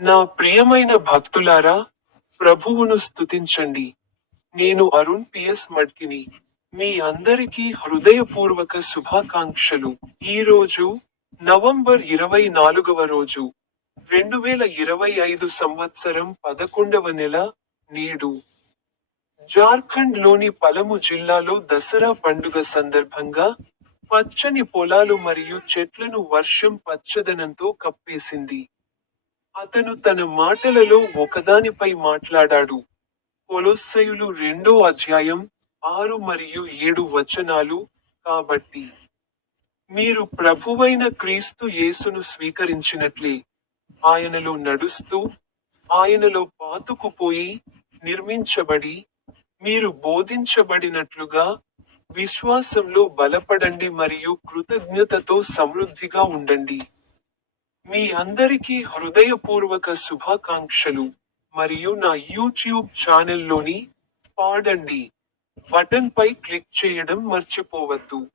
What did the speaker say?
నా ప్రియమైన భక్తులారా ప్రభువును స్తుతించండి. నేను అరుణ్ పిఎస్ మడ్కిని. మీ అందరికీ హృదయపూర్వక శుభాకాంక్షలు. ఈ రోజు నవంబర్ ఇరవై నాలుగవ రోజు రెండు వేల ఇరవై ఐదు సంవత్సరం పదకొండవ నెల నేడు. జార్ఖండ్లోని పలము జిల్లాలో దసరా పండుగ సందర్భంగా పచ్చని పొలాలు మరియు చెట్లను వర్షం పచ్చదనంతో కప్పేసింది. అతను తన మాటలలో ఒకదానిపై మాట్లాడాడు. కొలొస్సయులు రెండో అధ్యాయం ఆరు మరియు ఏడు వచనాలు కాబట్టి మీరు ప్రభువైన క్రీస్తు యేసును స్వీకరించినట్లే. ఆయనలో నడుస్తూ ఆయనలో పాతుకుపోయి నిర్మించబడి మీరు బోధించబడినట్లుగా విశ్వాసంలో బలపడండి మరియు కృతజ్ఞతతో సమృద్ధిగా ఉండండి. మీ అందరికీ హృదయపూర్వక శుభాకాంక్షలు మరియు నా యూట్యూబ్ ఛానల్లోని పాడండి. బటన్పై క్లిక్ చేయడం మర్చిపోవద్దు.